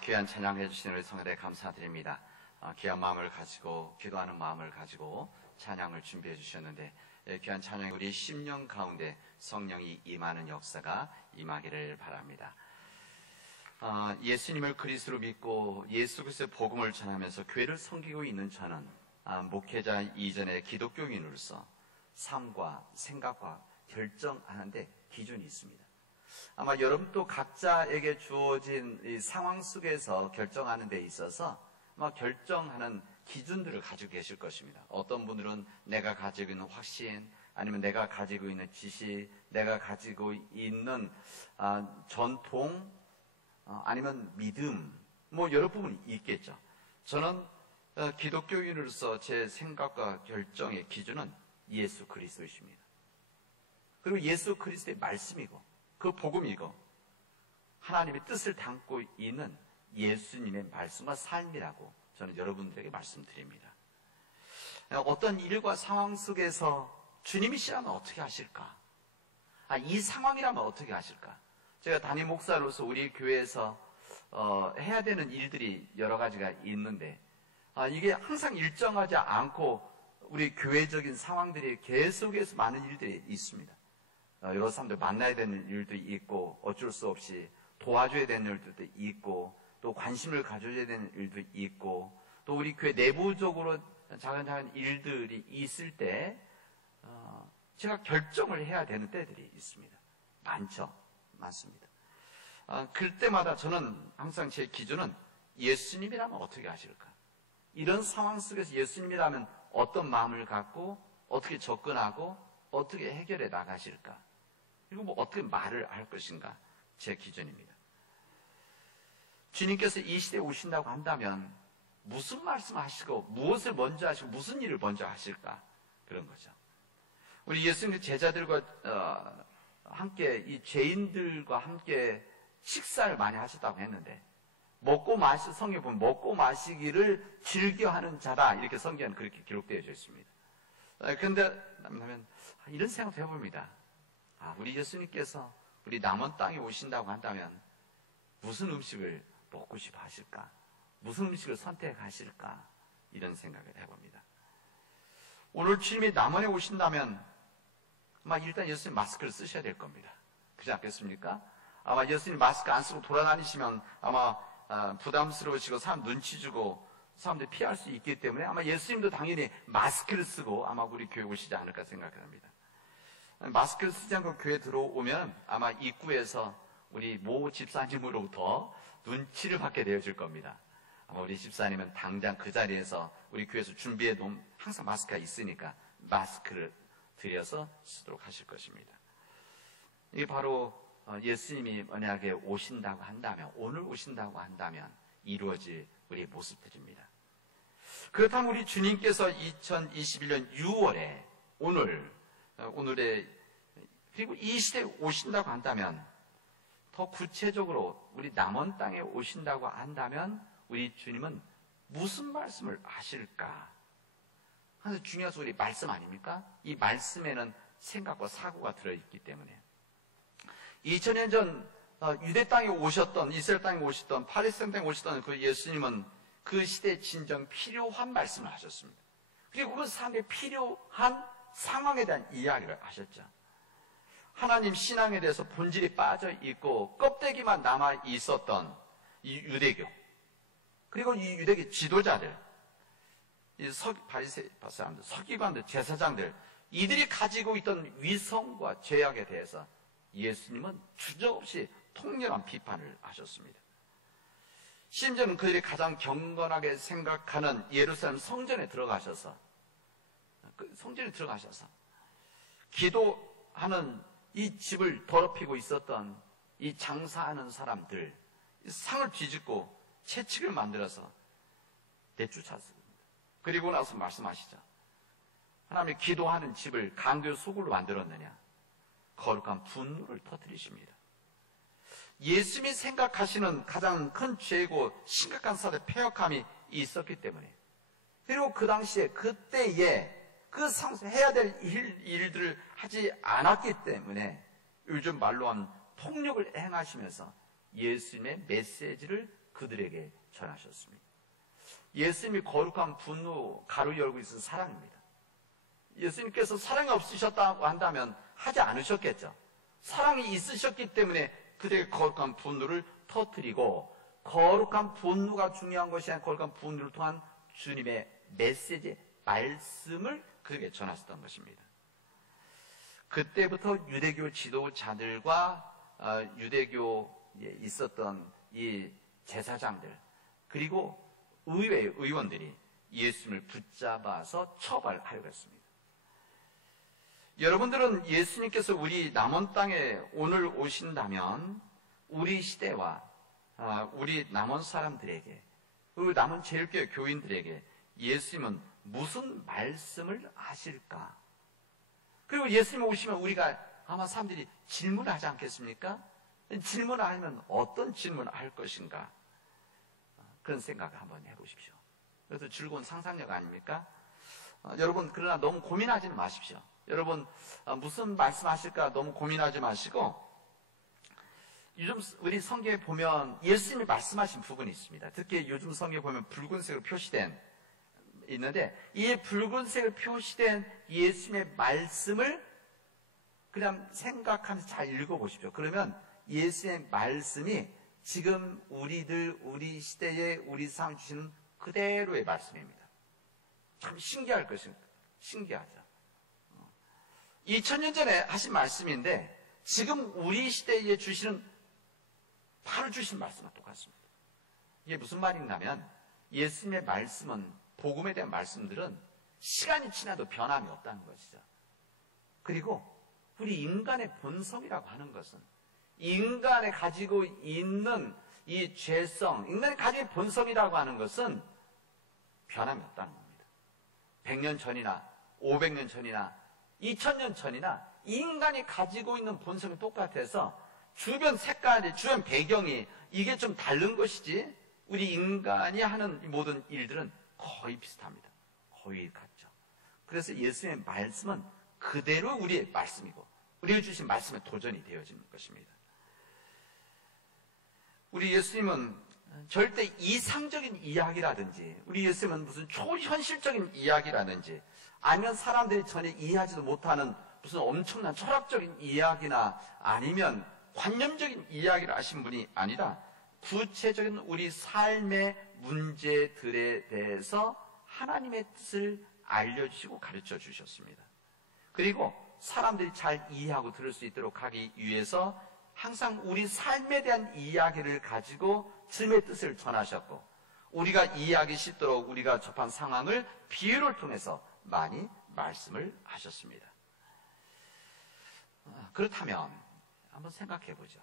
귀한 찬양해 주신 우리 성도들 감사드립니다. 귀한 마음을 가지고 기도하는 마음을 가지고 찬양을 준비해 주셨는데, 귀한 찬양이 우리 심령 가운데 성령이 임하는 역사가 임하기를 바랍니다. 예수님을 그리스도로 믿고 예수 그리스도의 복음을 전하면서 교회를 섬기고 있는 저는 목회자 이전의 기독교인으로서 삶과 생각과 결정하는데 기준이 있습니다. 아마 여러분도 각자에게 주어진 이 상황 속에서 결정하는 데 있어서 아마 결정하는 기준들을 가지고 계실 것입니다. 어떤 분들은 내가 가지고 있는 확신, 아니면 내가 가지고 있는 지식, 내가 가지고 있는 전통, 아니면 믿음, 여러 부분이 있겠죠. 저는 기독교인으로서 제 생각과 결정의 기준은 예수 그리스도이십니다. 그리고 예수 그리스도의 말씀이고 그 복음이고 하나님의 뜻을 담고 있는 예수님의 말씀과 삶이라고 저는 여러분들에게 말씀드립니다. 어떤 일과 상황 속에서 주님이시라면 어떻게 하실까? 이 상황이라면 어떻게 하실까? 제가 담임 목사로서 우리 교회에서 해야 되는 일들이 여러 가지가 있는데 이게 항상 일정하지 않고 우리 교회적인 상황들이 계속해서 많은 일들이 있습니다. 여러 사람들 만나야 되는 일도 있고 어쩔 수 없이 도와줘야 되는 일들도 있고 또 관심을 가져야 되는 일도 있고 또 우리 교회 내부적으로 작은 일들이 있을 때 제가 결정을 해야 되는 때들이 있습니다. 많습니다. 그때마다 저는 항상 제 기준은 예수님이라면 어떻게 하실까? 이런 상황 속에서 예수님이라면 어떤 마음을 갖고 어떻게 접근하고 어떻게 해결해 나가실까? 그리고 어떻게 말을 할 것인가? 제 기준입니다. 주님께서 이 시대에 오신다고 한다면 무슨 말씀을 하시고 무엇을 먼저 하시고 무슨 일을 먼저 하실까? 그런 거죠. 우리 예수님 제자들과 함께 이 죄인들과 함께 식사를 많이 하셨다고 했는데 성경에 보면 먹고 마시기를 즐겨하는 자다 이렇게 성경에는 그렇게 기록되어 있습니다. 그런데 이런 생각도 해봅니다. 우리 예수님께서 우리 남은 땅에 오신다고 한다면 무슨 음식을 먹고 싶어 하실까? 무슨 음식을 선택하실까? 이런 생각을 해봅니다. 오늘 주님이 남원에 오신다면 아마 일단 예수님 마스크를 쓰셔야 될 겁니다. 그렇지 않겠습니까? 아마 예수님 마스크 안 쓰고 돌아다니시면 아마 부담스러우시고 사람 눈치 주고 사람들이 피할 수 있기 때문에 아마 예수님도 당연히 마스크를 쓰고 아마 우리 교회 오시지 않을까 생각합니다. 마스크를 쓰지 않고 교회 들어오면 아마 입구에서 우리 모 집사님으로부터 눈치를 받게 되어질 겁니다. 아마 우리 집사님은 당장 그 자리에서 우리 교회에서 준비해 놓은 항상 마스크가 있으니까 마스크를 들여서 쓰도록 하실 것입니다. 이게 바로 예수님이 만약에 오신다고 한다면, 오늘 오신다고 한다면 이루어질 우리의 모습들입니다. 그렇다면 우리 주님께서 2021년 6월에 오늘의 그리고 이 시대에 오신다고 한다면 더 구체적으로 우리 남원 땅에 오신다고 한다면 우리 주님은 무슨 말씀을 하실까? 그래서 중요한 우리 말씀 아닙니까? 이 말씀에는 생각과 사고가 들어있기 때문에 2000년 전 유대 땅에 오셨던 이스라엘 땅에 오셨던 팔레스타인 땅에 오셨던 그 예수님은 그 시대에 진정 필요한 말씀을 하셨습니다. 그리고 그 사람의 필요한 상황에 대한 이야기를 하셨죠. 하나님 신앙에 대해서 본질이 빠져 있고 껍데기만 남아 있었던 이 유대교, 그리고 이 유대교 지도자들, 이 바리새 사람들, 서기관들, 제사장들, 이들이 가지고 있던 위선과 죄악에 대해서 예수님은 주저없이 통렬한 비판을 하셨습니다. 심지어는 그들이 가장 경건하게 생각하는 예루살렘 성전에 들어가셔서 기도하는 이 집을 더럽히고 있었던 이 장사하는 사람들, 상을 뒤집고 채찍을 만들어서 내쫓았습니다. 그리고 나서 말씀하시죠. 하나님이 기도하는 집을 강도 소굴로 만들었느냐? 거룩한 분노를 터뜨리십니다. 예수님이 생각하시는 가장 큰 죄고 심각한 사대 폐역함이 있었기 때문에, 그리고 그 당시에 그때에 그 해야 될 일들을 하지 않았기 때문에 요즘 말로 하면 폭력을 행하시면서 예수님의 메시지를 그들에게 전하셨습니다. 예수님이 거룩한 분노 가로 열고 있은 사랑입니다. 예수님께서 사랑이 없으셨다고 한다면 하지 않으셨겠죠. 사랑이 있으셨기 때문에 그들의 거룩한 분노를 터뜨리고, 거룩한 분노가 중요한 것이 아니라 거룩한 분노를 통한 주님의 메시지, 말씀을 그에게 전하셨던 것입니다. 그때부터 유대교 지도자들과 유대교에 있었던 이 제사장들, 그리고 의회 의원들이 예수님을 붙잡아서 처벌하려고 했습니다. 여러분들은 예수님께서 우리 남원 땅에 오늘 오신다면 우리 시대와 우리 남원 사람들에게, 그리고 남원 제일교회 교인들에게 예수님은 무슨 말씀을 하실까? 그리고 예수님 오시면 우리가 아마 사람들이 질문을 하지 않겠습니까? 질문을 하면 어떤 질문을 할 것인가? 그런 생각을 한번 해보십시오. 그래서 즐거운 상상력 아닙니까? 여러분, 그러나 너무 고민하지는 마십시오. 여러분, 무슨 말씀하실까 너무 고민하지 마시고, 요즘 우리 성경에 보면 예수님이 말씀하신 부분이 있습니다. 특히 요즘 성경에 보면 붉은색으로 표시된 있는데, 이 붉은색으로 표시된 예수님의 말씀을 그냥 생각하면서 잘 읽어보십시오. 그러면 예수님의 말씀이 지금 우리 시대에 우리 삶 주시는 그대로의 말씀입니다. 참 신기할 것입니다. 신기하죠. 2000년 전에 하신 말씀인데 지금 우리 시대에 주시는, 바로 주신 말씀과 똑같습니다. 이게 무슨 말인가면, 예수님의 말씀은, 복음에 대한 말씀들은 시간이 지나도 변함이 없다는 것이죠. 그리고 우리 인간의 본성이라고 하는 것은, 인간이 가지고 있는 이 죄성, 인간이 가지고 있는 본성이라고 하는 것은 변함이 없다는 겁니다. 100년 전이나 500년 전이나 2000년 전이나 인간이 가지고 있는 본성이 똑같아서 주변 색깔이, 주변 배경이 이게 좀 다른 것이지 우리 인간이 하는 모든 일들은 거의 비슷합니다. 거의 같죠. 그래서 예수님의 말씀은 그대로 우리의 말씀이고 우리가 주신 말씀에 도전이 되어지는 것입니다. 우리 예수님은 절대 이상적인 이야기라든지, 우리 예수님은 무슨 초현실적인 이야기라든지, 아니면 사람들이 전혀 이해하지도 못하는 무슨 엄청난 철학적인 이야기나 아니면 관념적인 이야기를 하신 분이 아니라 구체적인 우리 삶의 문제들에 대해서 하나님의 뜻을 알려주시고 가르쳐 주셨습니다. 그리고 사람들이 잘 이해하고 들을 수 있도록 하기 위해서 항상 우리 삶에 대한 이야기를 가지고 주님의 뜻을 전하셨고, 우리가 이해하기 쉽도록 우리가 접한 상황을 비유를 통해서 많이 말씀을 하셨습니다. 그렇다면 한번 생각해 보죠.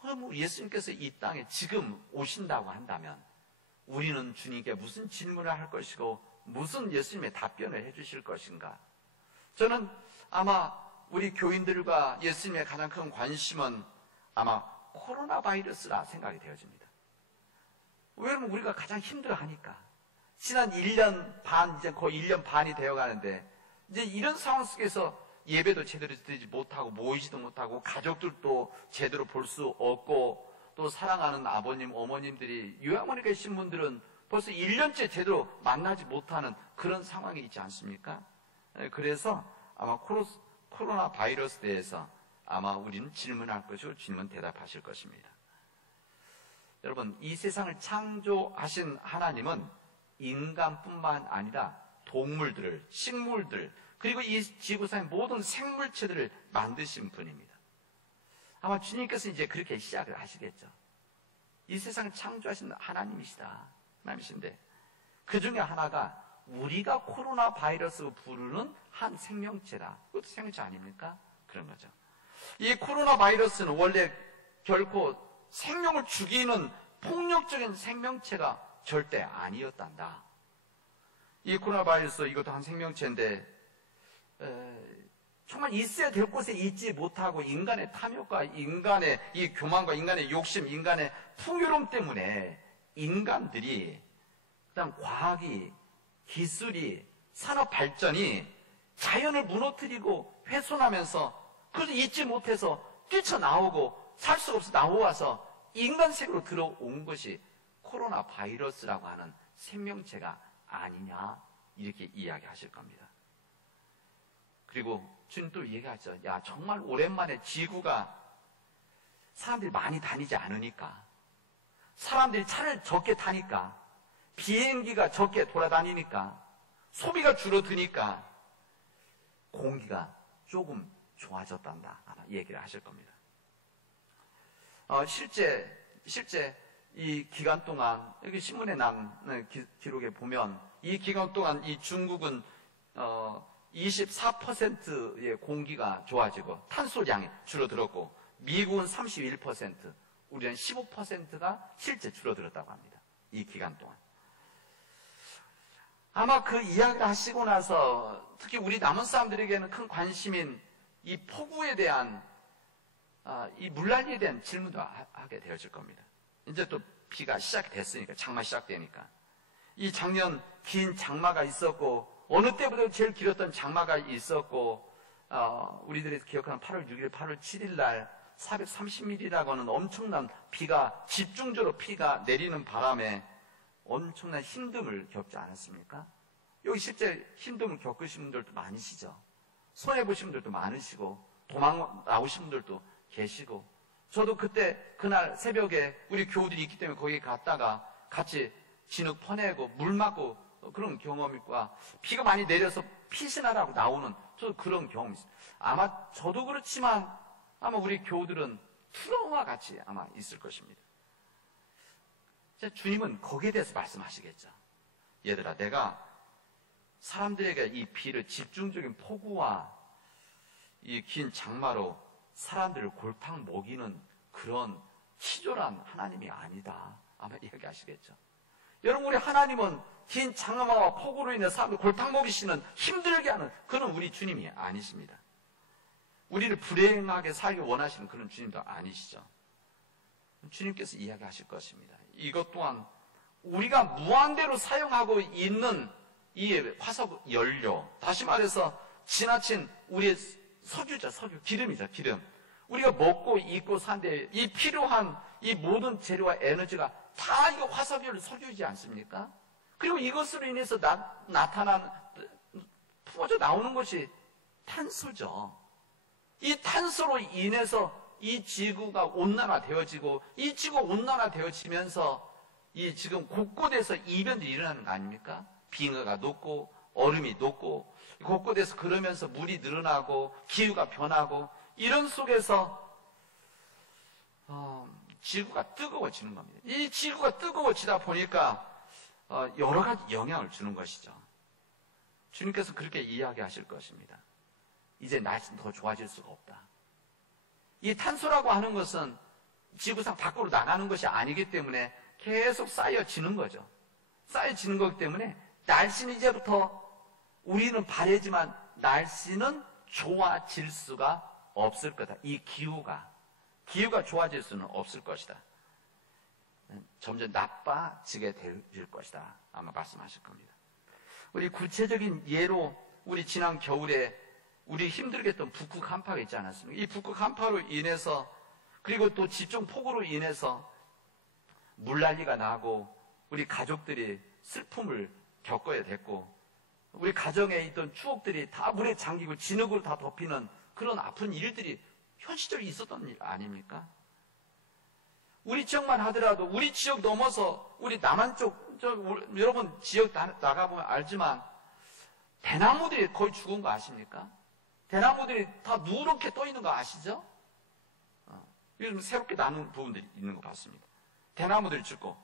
그럼 예수님께서 이 땅에 지금 오신다고 한다면 우리는 주님께 무슨 질문을 할 것이고 무슨 예수님의 답변을 해 주실 것인가? 저는 아마 우리 교인들과 예수님의 가장 큰 관심은 아마 코로나 바이러스라 생각이 되어집니다. 왜냐면 우리가 가장 힘들어하니까. 지난 1년 반, 이제 거의 1년 반이 되어가는데, 이제 이런 상황 속에서 예배도 제대로 드리지 못하고, 모이지도 못하고, 가족들도 제대로 볼 수 없고, 또 사랑하는 아버님, 어머님들이, 요양원에 계신 분들은 벌써 1년째 제대로 만나지 못하는 그런 상황이 있지 않습니까? 그래서 아마 코로나 바이러스에 대해서 아마 우리는 질문할 것이고 주님은 대답하실 것입니다. 여러분, 이 세상을 창조하신 하나님은 인간뿐만 아니라 동물들을, 식물들, 그리고 이 지구상의 모든 생물체들을 만드신 분입니다. 아마 주님께서 이제 그렇게 시작을 하시겠죠. 이 세상을 창조하신 하나님이신데 그 중에 하나가 우리가 코로나 바이러스로 부르는 한 생명체다. 그것도 생명체 아닙니까? 그런 거죠. 이 코로나 바이러스는 원래 결코 생명을 죽이는 폭력적인 생명체가 절대 아니었단다. 이 코로나 바이러스, 이것도 한 생명체인데 정말 있어야 될 곳에 있지 못하고 인간의 탐욕과 인간의 이 교만과 인간의 욕심, 인간의 풍요로움 때문에 인간들이, 그다음 과학이, 기술이, 산업 발전이 자연을 무너뜨리고 훼손하면서 그래서 잊지 못해서 뛰쳐나오고 살 수가 없어 나와서 인간색으로 들어온 것이 코로나 바이러스라고 하는 생명체가 아니냐 이렇게 이야기하실 겁니다. 그리고 주님 또 얘기하죠. 야, 정말 오랜만에 지구가 사람들이 많이 다니지 않으니까, 사람들이 차를 적게 타니까, 비행기가 적게 돌아다니니까, 소비가 줄어드니까 공기가 조금 좋아졌단다 아마 얘기를 하실 겁니다. 실제 이 기간 동안 여기 신문에 난 기록에 보면 이 기간 동안 이 중국은 24%의 공기가 좋아지고 탄소량이 줄어들었고, 미국은 31%, 우리는 15%가 실제 줄어들었다고 합니다. 이 기간 동안. 아마 그 이야기를 하시고 나서 특히 우리 남은 사람들에게는 큰 관심인 이 폭우에 대한 이 물난리에 대한 질문도 하게 되어질 겁니다. 이제 또 비가 시작됐으니까, 장마 시작되니까. 이 작년 긴 장마가 있었고, 어느 때보다 제일 길었던 장마가 있었고, 우리들이 기억하는 8월 6일, 8월 7일 날 430mm라고 하는 엄청난 비가, 집중적으로 비가 내리는 바람에 엄청난 힘듦을 겪지 않았습니까? 여기 실제 힘듦을 겪으신 분들도 많으시죠. 손해보신 분들도 많으시고, 도망 나오신 분들도 계시고, 저도 그날 새벽에 우리 교우들이 있기 때문에 거기 갔다가 같이 진흙 퍼내고 물 맞고 그런 경험과, 비가 많이 내려서 피신하라고 나오는 저도 그런 경험이 있어요. 아마 저도 그렇지만 아마 우리 교우들은 트라우마 같이 아마 있을 것입니다. 주님은 거기에 대해서 말씀하시겠죠. 얘들아, 내가 사람들에게 이 비를, 집중적인 폭우와 이 긴 장마로 사람들을 골탕 먹이는 그런 치졸한 하나님이 아니다 아마 이야기하시겠죠. 여러분, 우리 하나님은 긴 장마와 폭우로 인해 사람들 골탕 먹이시는, 힘들게 하는 그런 우리 주님이 아니십니다. 우리를 불행하게 살기 원하시는 그런 주님도 아니시죠. 주님께서 이야기하실 것입니다. 이것 또한 우리가 무한대로 사용하고 있는 이 화석 연료, 다시 말해서 지나친 우리의 석유죠, 석유, 기름이죠, 기름. 우리가 먹고 입고 사는데 이 필요한 이 모든 재료와 에너지가 다 이거 화석연료, 석유이지 않습니까? 그리고 이것으로 인해서 나타나는, 부어져 나오는 것이 탄소죠. 이 탄소로 인해서 이 지구가 온난화되어지고, 이 지구가 온난화되어지면서 이 지금 곳곳에서 이변들이 일어나는 거 아닙니까? 빙하가 녹고 얼음이 녹고 곳곳에서 그러면서 물이 늘어나고 기후가 변하고, 이런 속에서 지구가 뜨거워지는 겁니다. 이 지구가 뜨거워지다 보니까 여러 가지 영향을 주는 것이죠. 주님께서 그렇게 이야기하실 것입니다. 이제 날씨는 더 좋아질 수가 없다. 이 탄소라고 하는 것은 지구상 밖으로 나가는 것이 아니기 때문에 계속 쌓여지는 거죠. 쌓여지는 거기 때문에 날씨는 이제부터, 우리는 바래지만 날씨는 좋아질 수가 없을 거다. 이 기후가 좋아질 수는 없을 것이다. 점점 나빠지게 될 것이다 아마 말씀하실 겁니다. 우리 구체적인 예로, 우리 지난 겨울에 우리 힘들게 했던 북극 한파가 있지 않았습니까? 이 북극 한파로 인해서, 그리고 또 집중 폭우로 인해서 물난리가 나고 우리 가족들이 슬픔을 겪어야 됐고, 우리 가정에 있던 추억들이 다 물에 잠기고 진흙으로 다 덮이는 그런 아픈 일들이 현실적으로 있었던 일 아닙니까? 우리 지역만 하더라도 우리 지역 넘어서 우리 남한 쪽, 여러분 지역 나가보면 알지만 대나무들이 거의 죽은 거 아십니까? 대나무들이 다 누렇게 떠 있는 거 아시죠? 요즘 새롭게 나는 부분들이 있는 거 봤습니다. 대나무들이 죽고,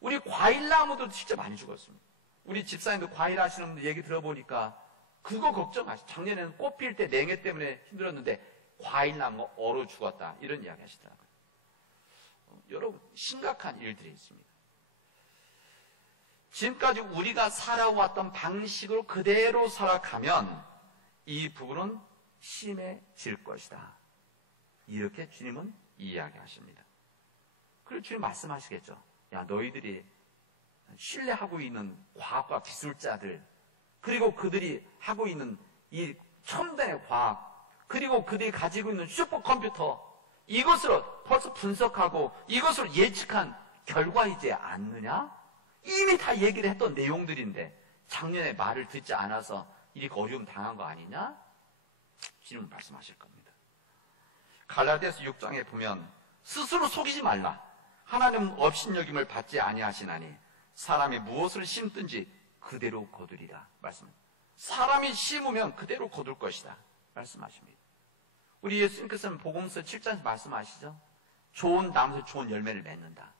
우리 과일나무도 진짜 많이 죽었습니다. 우리 집사님도 과일 하시는 분들 얘기 들어보니까 그거 걱정하시죠. 작년에는 꽃 필 때 냉해 때문에 힘들었는데 과일나무가 얼어 죽었다, 이런 이야기 하시더라고요. 여러분, 심각한 일들이 있습니다. 지금까지 우리가 살아왔던 방식으로 그대로 살아가면 이 부분은 심해질 것이다, 이렇게 주님은 이야기하십니다. 그리고 주님 말씀하시겠죠. 야, 너희들이 신뢰하고 있는 과학과 기술자들, 그리고 그들이 하고 있는 이 첨단의 과학, 그리고 그들이 가지고 있는 슈퍼컴퓨터, 이것으로 벌써 분석하고 이것으로 예측한 결과이지 않느냐? 이미 다 얘기를 했던 내용들인데 작년에 말을 듣지 않아서 이렇게 어려움 당한 거 아니냐? 주님은 말씀하실 겁니다. 갈라디아서 6장에 보면 스스로 속이지 말라. 하나님은 업신여김을 받지 아니하시나니 사람이 무엇을 심든지 그대로 거두리라. 말씀합니다. 사람이 심으면 그대로 거둘 것이다. 말씀하십니다. 우리 예수님께서는 복음서 7장에서 말씀하시죠. 좋은 나무에서 좋은 열매를 맺는다.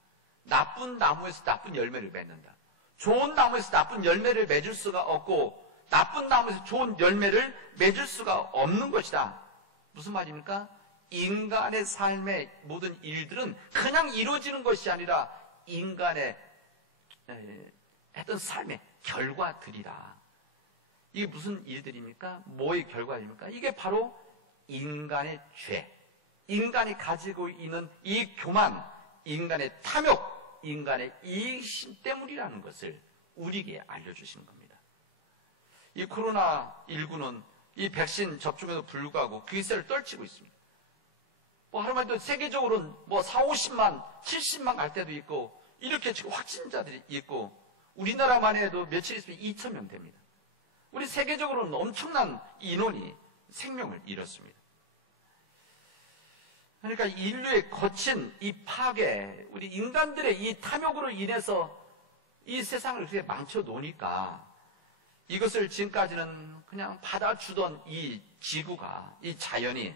나쁜 나무에서 나쁜 열매를 맺는다. 좋은 나무에서 나쁜 열매를 맺을 수가 없고 나쁜 나무에서 좋은 열매를 맺을 수가 없는 것이다. 무슨 말입니까? 인간의 삶의 모든 일들은 그냥 이루어지는 것이 아니라 인간의 했던 삶의 결과들이라. 이게 무슨 일들입니까? 뭐의 결과입니까? 이게 바로 인간의 죄, 인간이 가지고 있는 이 교만, 인간의 탐욕, 인간의 이익심 때문이라는 것을 우리에게 알려주시는 겁니다. 이 코로나19는 이 백신 접종에도 불구하고 기세를 떨치고 있습니다. 하루만도 세계적으로는 4, 50만, 70만 갈 때도 있고, 이렇게 지금 확진자들이 있고, 우리나라만 해도 며칠 있으면 2,000명 됩니다. 우리 세계적으로는 엄청난 인원이 생명을 잃었습니다. 그러니까 인류의 거친 이 파괴, 우리 인간들의 이 탐욕으로 인해서 이 세상을 그렇게 망쳐 놓으니까 이것을 지금까지는 그냥 받아주던 이 지구가, 이 자연이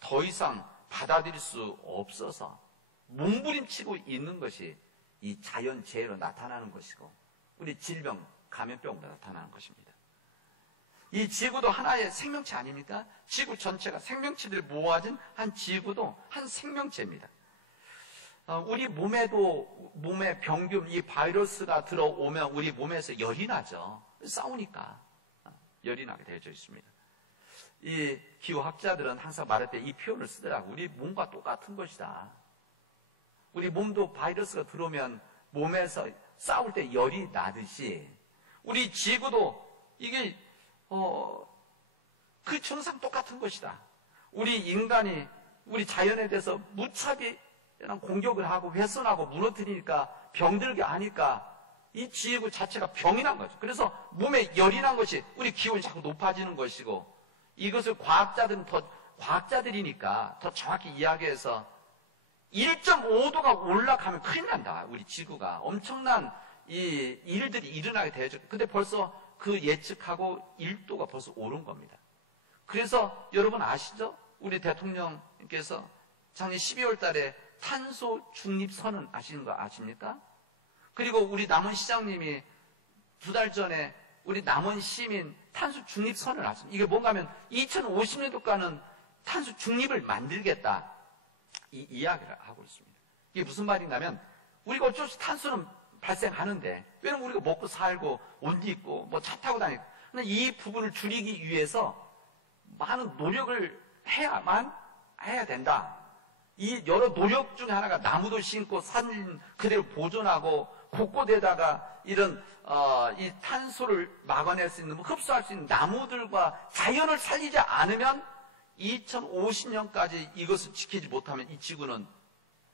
더 이상 받아들일 수 없어서 몸부림치고 있는 것이 이 자연재해로 나타나는 것이고 우리 질병, 감염병으로 나타나는 것입니다. 이 지구도 하나의 생명체 아닙니까? 지구 전체가 생명체들 모아진 한 지구도 한 생명체입니다. 우리 몸에 병균, 이 바이러스가 들어오면 우리 몸에서 열이 나죠. 싸우니까 열이 나게 되어져 있습니다. 이 기후학자들은 항상 말할 때 이 표현을 쓰더라고. 우리 몸과 똑같은 것이다. 우리 몸도 바이러스가 들어오면 몸에서 싸울 때 열이 나듯이 우리 지구도 이게 그 증상 똑같은 것이다. 우리 인간이 우리 자연에 대해서 무차별한 공격을 하고 훼손하고 무너뜨리니까 병들게 하니까 이 지구 자체가 병이 난 거죠. 그래서 몸에 열이 난 것이 우리 기온이 자꾸 높아지는 것이고 이것을 과학자들이니까 더 정확히 이야기해서 1.5도가 올라가면 큰일 난다. 우리 지구가 엄청난 이 일들이 일어나게 되죠. 근데 벌써 그 예측하고 1도가 벌써 오른 겁니다. 그래서 여러분 아시죠? 우리 대통령께서 작년 12월 달에 탄소 중립 선언 아시는 거 아십니까? 그리고 우리 남원 시장님이 2달 전에 우리 남원 시민 탄소 중립 선언을 하셨습니다. 이게 뭔가 하면 2050년도까지는 탄소 중립을 만들겠다. 이 이야기를 하고 있습니다. 이게 무슨 말인가 하면 우리가 어쩔 수 없이 탄소는 발생하는데 왜냐면 우리가 먹고 살고 옷 입고 차 타고 다니고 이 부분을 줄이기 위해서 많은 노력을 해야만 해야 된다. 이 여러 노력 중에 하나가 나무도 심고 산 그대로 보존하고 곳곳에다가 이런 이 탄소를 막아낼 수 있는 흡수할 수 있는 나무들과 자연을 살리지 않으면 2050년까지 이것을 지키지 못하면 이 지구는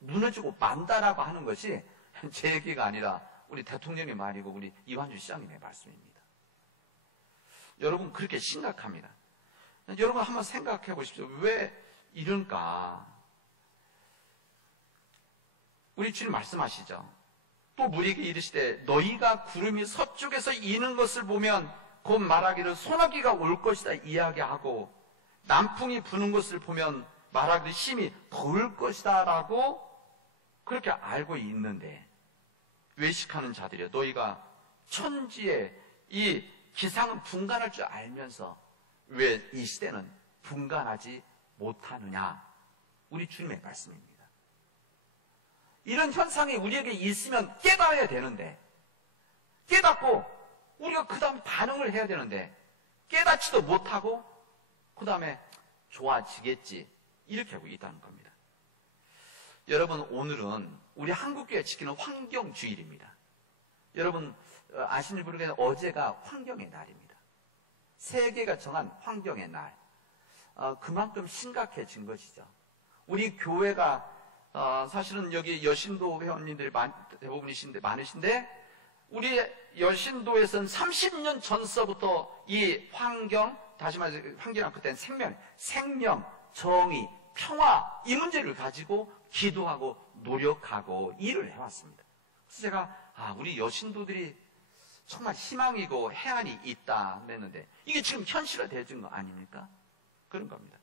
무너지고 만다라고 하는 것이 제 얘기가 아니라 우리 대통령의 말이고 우리 이완주 시장님의 말씀입니다. 여러분 그렇게 심각합니다. 여러분 한번 생각해 보십시오. 왜 이런가? 우리 주님 말씀하시죠. 또 무리에게 이르시되 너희가 구름이 서쪽에서 이는 것을 보면 곧 말하기를 소나기가 올 것이다 이야기하고 남풍이 부는 것을 보면 말하기를 심히 더울 것이다 라고 그렇게 알고 있는데 외식하는 자들이여 너희가 천지에 이 기상은 분간할 줄 알면서 왜 이 시대는 분간하지 못하느냐? 우리 주님의 말씀입니다. 이런 현상이 우리에게 있으면 깨달아야 되는데 깨닫고 우리가 그 다음 반응을 해야 되는데 깨닫지도 못하고 그 다음에 좋아지겠지 이렇게 하고 있다는 겁니다. 여러분 오늘은 우리 한국교회 지키는 환경주일입니다. 여러분 아시는지 모르겠는데 어제가 환경의 날입니다. 세계가 정한 환경의 날. 그만큼 심각해진 것이죠. 우리 교회가 사실은 여기 여신도 회원님들이 많으신데 우리 여신도에서는 30년 전서부터 이 환경, 다시 말해서 환경은 그때는 생명, 정의, 평화 이 문제를 가지고 기도하고 노력하고 일을 해왔습니다. 그래서 제가 우리 여신도들이 정말 희망이고 해안이 있다 그랬는데 이게 지금 현실화되어진 거 아닙니까? 그런 겁니다.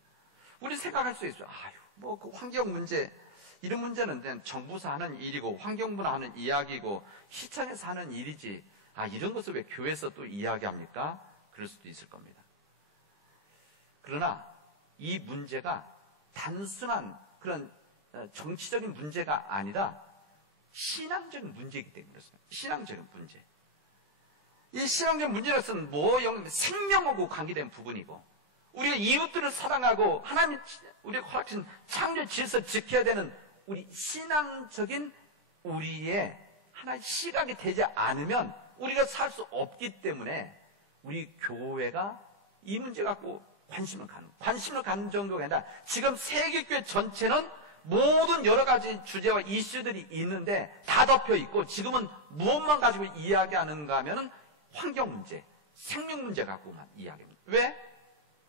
우리 생각할 수 있어요. 뭐 그 환경 문제 이런 문제는 정부에서 하는 일이고 환경부나 하는 이야기고 시청에서 하는 일이지 이런 것을 왜 교회에서 또 이야기합니까? 그럴 수도 있을 겁니다. 그러나 이 문제가 단순한 그런 정치적인 문제가 아니라 신앙적인 문제이기 때문에 그렇습니다. 신앙적인 문제. 이 신앙적인 문제로서는 생명하고 관계된 부분이고 우리가 이웃들을 사랑하고 하나님 우리가 허락하신 창조 질서 지켜야 되는 우리 신앙적인 우리의 하나의 시각이 되지 않으면 우리가 살 수 없기 때문에 우리 교회가 이 문제 갖고 관심을 갖는 정도가 아니라 지금 세계교회 전체는 모든 여러 가지 주제와 이슈들이 있는데 다 덮여 있고 지금은 무엇만 가지고 이야기하는가 하면은 환경 문제, 생명 문제 갖고만 이야기합니다. 왜?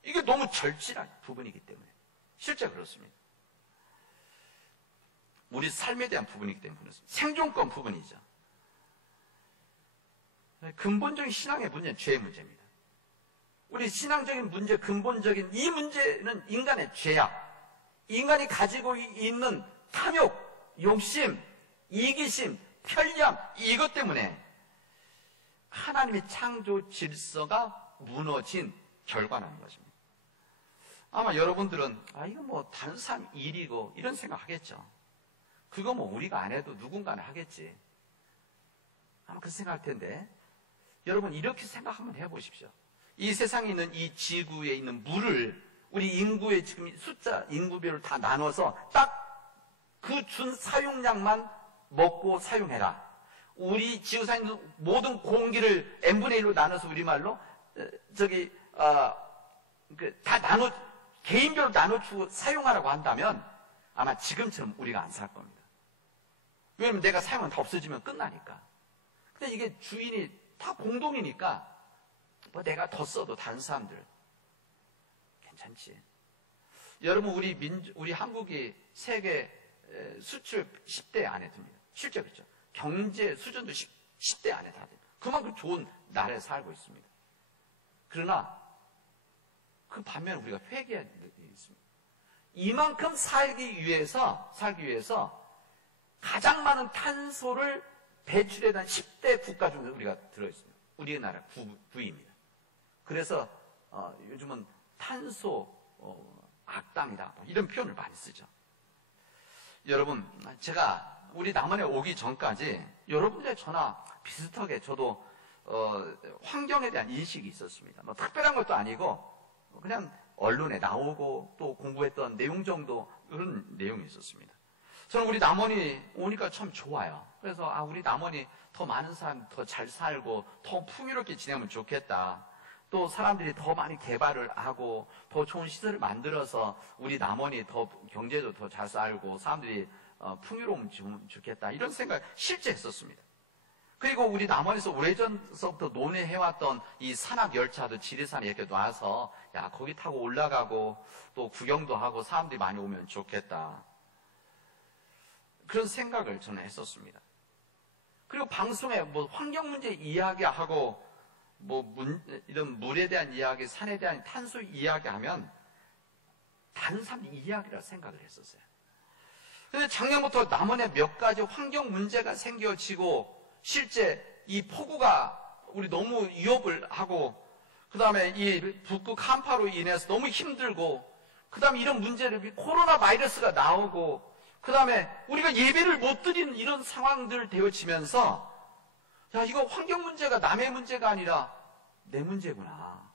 이게 너무 절실한 부분이기 때문에. 실제 그렇습니다. 우리 삶에 대한 부분이기 때문에 그렇습니다. 생존권 부분이죠. 근본적인 신앙의 문제는 죄의 문제입니다. 우리 신앙적인 문제, 근본적인 이 문제는 인간의 죄악. 인간이 가지고 있는 탐욕, 욕심, 이기심, 편리함 이것 때문에 하나님의 창조 질서가 무너진 결과라는 것입니다. 아마 여러분들은 이거 뭐 다른 사람 일이고 이런 생각 하겠죠. 그거 뭐 우리가 안 해도 누군가는 하겠지. 아마 그 생각할 텐데 여러분 이렇게 생각 한번 해보십시오. 이 세상에 있는 이 지구에 있는 물을 우리 인구의 지금 숫자 인구별을 다 나눠서 딱 그 준 사용량만 먹고 사용해라. 우리 지구상에 있는 모든 공기를 n분의 1로 나눠서 우리말로 개인별로 나눠주고 사용하라고 한다면 아마 지금처럼 우리가 안 살 겁니다. 왜냐면 내가 사용은 다 없어지면 끝나니까. 근데 이게 주인이 다 공동이니까 뭐 내가 더 써도 다른 사람들 괜찮지. 여러분 우리 한국이 세계 수출 10대 안에 듭니다. 실제 그렇죠. 경제 수준도 10대 안에 다 됩니다. 그만큼 좋은 나라에 살고 있습니다. 그러나 그 반면에 우리가 회개해야 되는 게 있습니다. 이만큼 살기 위해서 가장 많은 탄소를 배출해 단 10대 국가 중에 우리가 들어있습니다. 우리나라 9위입니다. 그래서 요즘은 탄소 악당이다 이런 표현을 많이 쓰죠. 여러분 제가 우리 남한에 오기 전까지 여러분들의 저나 비슷하게 저도 환경에 대한 인식이 있었습니다. 뭐 특별한 것도 아니고 그냥 언론에 나오고 또 공부했던 내용 정도 그런 내용이 있었습니다. 저는 우리 남원이 오니까 참 좋아요. 그래서 우리 남원이 더 많은 사람 더 잘 살고 더 풍요롭게 지내면 좋겠다. 또 사람들이 더 많이 개발을 하고 더 좋은 시설을 만들어서 우리 남원이 더 경제도 더 잘 살고 사람들이 풍요로우면 좋겠다. 이런 생각 실제 했었습니다. 그리고 우리 남원에서 오래전서부터 논의해왔던 이 산악열차도 지리산에 이렇게 놔서 거기 타고 올라가고 또 구경도 하고 사람들이 많이 오면 좋겠다. 그런 생각을 저는 했었습니다. 그리고 방송에 뭐 환경 문제 이야기하고 이런 물에 대한 이야기, 산에 대한 탄소 이야기하면 다른 사람 이야기라 생각을 했었어요. 그런데 작년부터 남원에 몇 가지 환경 문제가 생겨지고 실제 이 폭우가 우리 너무 위협을 하고 그 다음에 이 북극 한파로 인해서 너무 힘들고 그 다음에 이런 문제를 코로나 바이러스가 나오고 그 다음에 우리가 예배를 못 드리는 이런 상황들 되어지면서 이거 환경 문제가 남의 문제가 아니라 내 문제구나.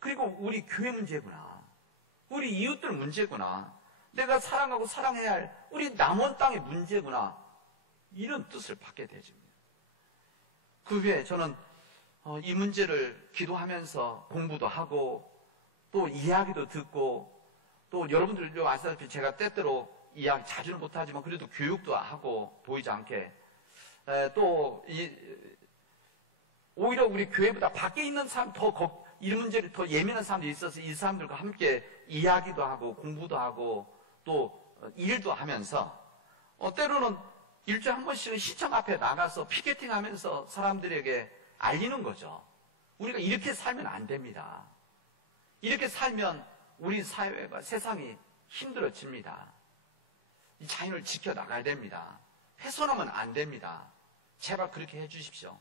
그리고 우리 교회 문제구나. 우리 이웃들 문제구나. 내가 사랑하고 사랑해야 할 우리 남원 땅의 문제구나. 이런 뜻을 받게 되집니다. 그 후에 저는 이 문제를 기도하면서 공부도 하고 또 이야기도 듣고 또 여러분들 아시다시피 제가 때때로 이야기 자주는 못하지만 그래도 교육도 하고 보이지 않게 또 오히려 우리 교회보다 밖에 있는 사람 이 문제를 더 예민한 사람들이 있어서 이 사람들과 함께 이야기도 하고 공부도 하고 또 일도 하면서 때로는 일주일에 한 번씩은 시청 앞에 나가서 피켓팅 하면서 사람들에게 알리는 거죠. 우리가 이렇게 살면 안 됩니다. 이렇게 살면 우리 사회가 세상이 힘들어집니다. 이 자연을 지켜나가야 됩니다. 훼손하면 안 됩니다. 제발 그렇게 해주십시오.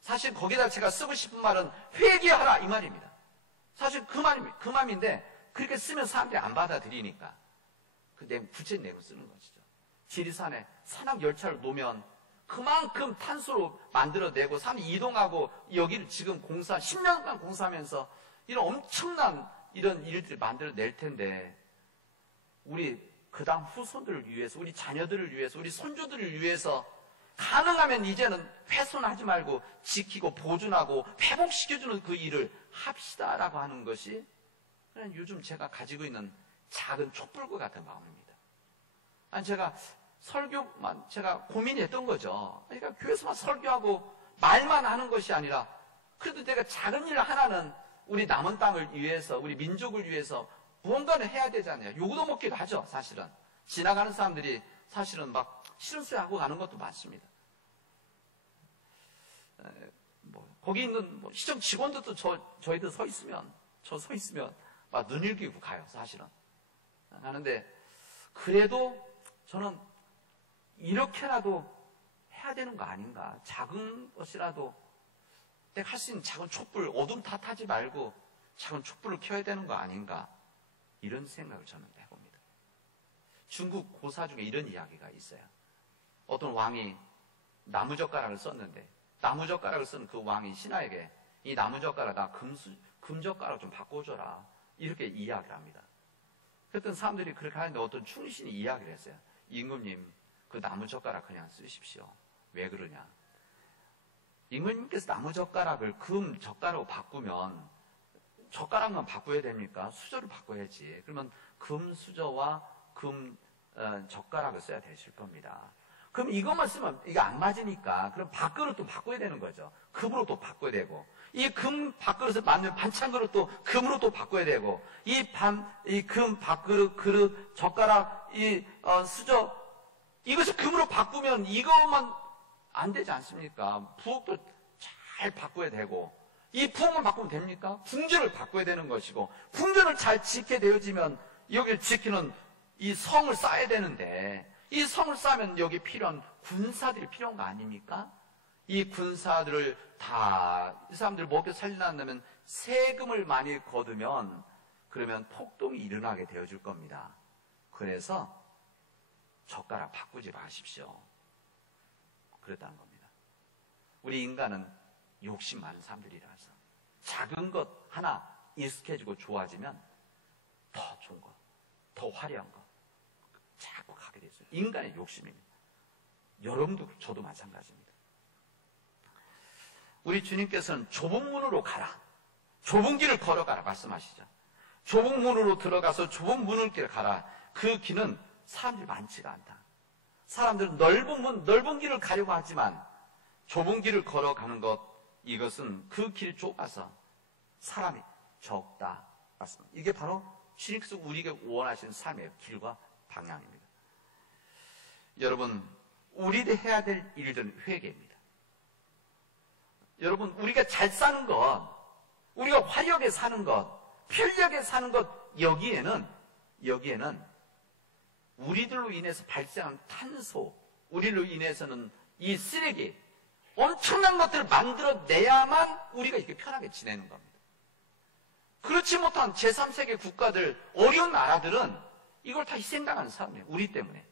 사실 거기다 제가 쓰고 싶은 말은 회개하라 이 말입니다. 사실 그 말인데 그렇게 쓰면 사람들이 안 받아들이니까 구체적인 내용을 쓰는 것이죠. 지리산에 산악열차를 놓으면 그만큼 탄소로 만들어내고 사람이 이동하고 여기를 지금 10년간 공사하면서 이런 엄청난 이런 일들을 만들어낼 텐데 우리 그 다음 후손들을 위해서 우리 자녀들을 위해서 우리 손주들을 위해서 가능하면 이제는 훼손하지 말고 지키고 보존하고 회복시켜주는 그 일을 합시다라고 하는 것이 그냥 요즘 제가 가지고 있는 작은 촛불과 같은 마음입니다. 아니 제가 설교만 제가 고민했던 거죠. 그러니까 교회에서만 설교하고 말만 하는 것이 아니라 그래도 내가 작은 일 하나는 우리 남은 땅을 위해서 우리 민족을 위해서 무언가는 해야 되잖아요. 요구도 먹기도 하죠. 사실은 지나가는 사람들이 사실은 막 싫은 소리 하고 가는 것도 많습니다. 거기 있는 시청 직원들도 저희들 서 있으면 막 눈일기고 가요. 사실은 하는데 그래도 저는 이렇게라도 해야 되는 거 아닌가. 작은 것이라도 내가 할 수 있는 작은 촛불, 어둠 탓하지 말고 작은 촛불을 켜야 되는 거 아닌가. 이런 생각을 저는 해봅니다. 중국 고사 중에 이런 이야기가 있어요. 어떤 왕이 나무젓가락을 썼는데 나무젓가락을 쓴 그 왕이 신하에게 이 나무젓가락 나 금젓가락 좀 바꿔줘라. 이렇게 이야기를 합니다. 그랬더니 사람들이 그렇게 하는데 어떤 충신이 이야기를 했어요. 임금님 그 나무젓가락 그냥 쓰십시오. 왜 그러냐. 임금님께서 나무젓가락을 금젓가락으로 바꾸면 젓가락만 바꿔야 됩니까? 수저를 바꿔야지. 그러면 금수저와 금젓가락을 써야 되실 겁니다. 그럼 이것만 쓰면 이게 안 맞으니까 그럼 밥그릇 또 바꿔야 되는 거죠. 금으로 또 바꿔야 되고 이 금 밥그릇을 만든 반찬 그릇도 금으로 또 바꿔야 되고 이 금 밥그릇 그릇 젓가락 수저 이것을 금으로 바꾸면 이것만 안 되지 않습니까? 부엌도 잘 바꿔야 되고 이 부엌만 바꾸면 됩니까? 궁전을 바꿔야 되는 것이고 궁전을 잘 지게 되어지면 여기를 지키는 이 성을 쌓아야 되는데 이 성을 쌓으면 여기 필요한 군사들이 필요한 거 아닙니까? 이 군사들을 다 이 사람들 먹여 살리려면 세금을 많이 거두면 그러면 폭동이 일어나게 되어줄 겁니다. 그래서 젓가락 바꾸지 마십시오. 그랬다는 겁니다. 우리 인간은 욕심 많은 사람들이라서 작은 것 하나 익숙해지고 좋아지면 더 좋은 것, 더 화려한 것 자꾸 가게 돼 있어요. 인간의 욕심입니다. 여러분도 저도 마찬가지입니다. 우리 주님께서는 좁은 문으로 가라. 좁은 길을 걸어가라 말씀하시죠. 좁은 문으로 들어가서 좁은 문을 가라. 그 길은 사람들이 많지가 않다. 사람들은 넓은 길을 가려고 하지만 좁은 길을 걸어가는 것 이것은 그 길 좁아서 사람이 적다. 맞습니다. 이게 바로 주님께서 우리에게 원하시는 삶의 길과 방향입니다. 여러분, 우리가 해야 될 일들은 회개입니다. 여러분, 우리가 잘 사는 것, 우리가 화려하게 사는 것, 편리하게 사는 것, 여기에는 우리들로 인해서 발생한 탄소, 우리로 인해서는 이 쓰레기, 엄청난 것들을 만들어내야만 우리가 이렇게 편하게 지내는 겁니다. 그렇지 못한 제3세계 국가들, 어려운 나라들은 이걸 다 희생당하는 사람이에요. 우리 때문에.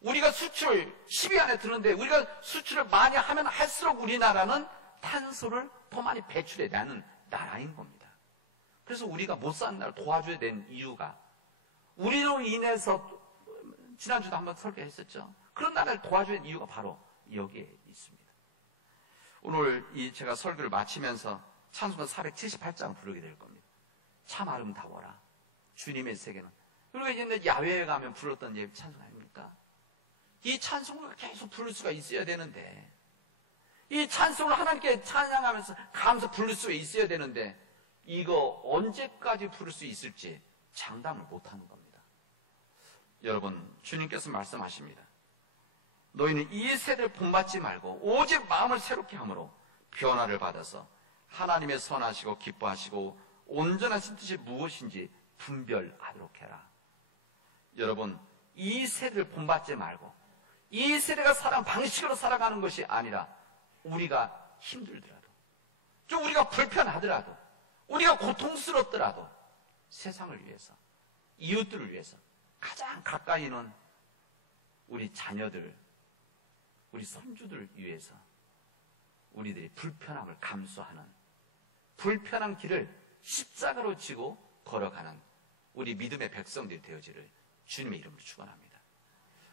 우리가 수출 10위 안에 드는데 우리가 수출을 많이 하면 할수록 우리나라는 탄소를 더 많이 배출해내는 나라인 겁니다. 그래서 우리가 못 사는 나라를 도와줘야 되는 이유가 우리로 인해서 지난주도 한번 설교했었죠. 그런 나라를 도와줘야 되는 이유가 바로 여기에 있습니다. 오늘 제가 설교를 마치면서 찬송가 478장 부르게 될 겁니다. 참 아름다워라. 주님의 세계는 그리고 이제 야외에 가면 불렀던 찬송 아닙니까? 이 찬송을 계속 부를 수가 있어야 되는데, 이 찬송을 하나님께 찬양하면서 감사 부를 수 있어야 되는데, 이거 언제까지 부를 수 있을지 장담을 못하는 겁니다. 여러분, 주님께서 말씀하십니다. 너희는 이 세대를 본받지 말고 오직 마음을 새롭게 함으로 변화를 받아서 하나님의 선하시고 기뻐하시고 온전하신 뜻이 무엇인지 분별하도록 해라. 여러분, 이 세대를 본받지 말고 이 세대가 살아가는 방식으로 살아가는 것이 아니라, 우리가 힘들더라도, 좀 우리가 불편하더라도, 우리가 고통스럽더라도 세상을 위해서, 이웃들을 위해서, 가장 가까이 있는 우리 자녀들, 우리 손주들을 위해서 우리들이 불편함을 감수하는, 불편한 길을 십자가로 지고 걸어가는 우리 믿음의 백성들이 되어지를 주님의 이름으로 축원합니다.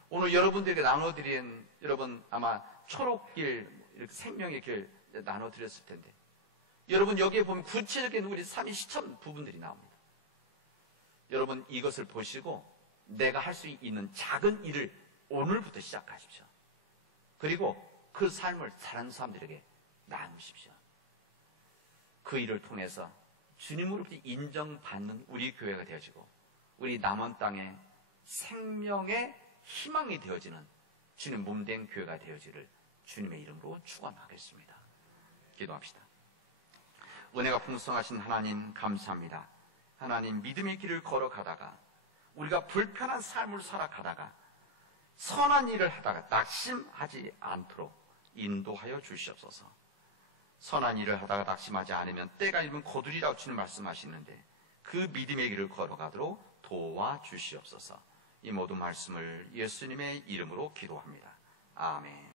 오늘 여러분들에게 나눠드린, 여러분 아마 초록길, 이렇게 생명의 길 나눠드렸을 텐데, 여러분 여기에 보면 구체적인 우리 삶의 실천 부분들이 나옵니다. 여러분 이것을 보시고 내가 할 수 있는 작은 일을 오늘부터 시작하십시오. 그리고 그 삶을 다른 사람들에게 나누십시오. 그 일을 통해서 주님으로부터 인정받는 우리 교회가 되어지고, 우리 남은 땅에 생명의 희망이 되어지는 주님 몸된 교회가 되어지를 주님의 이름으로 축원하겠습니다. 기도합시다. 은혜가 풍성하신 하나님 감사합니다. 하나님, 믿음의 길을 걸어가다가 우리가 불편한 삶을 살아가다가 선한 일을 하다가 낙심하지 않도록 인도하여 주시옵소서. 선한 일을 하다가 낙심하지 않으면 때가 이르면 고두리라고 주님 말씀하시는데, 그 믿음의 길을 걸어가도록 도와주시옵소서. 이 모든 말씀을 예수님의 이름으로 기도합니다. 아멘.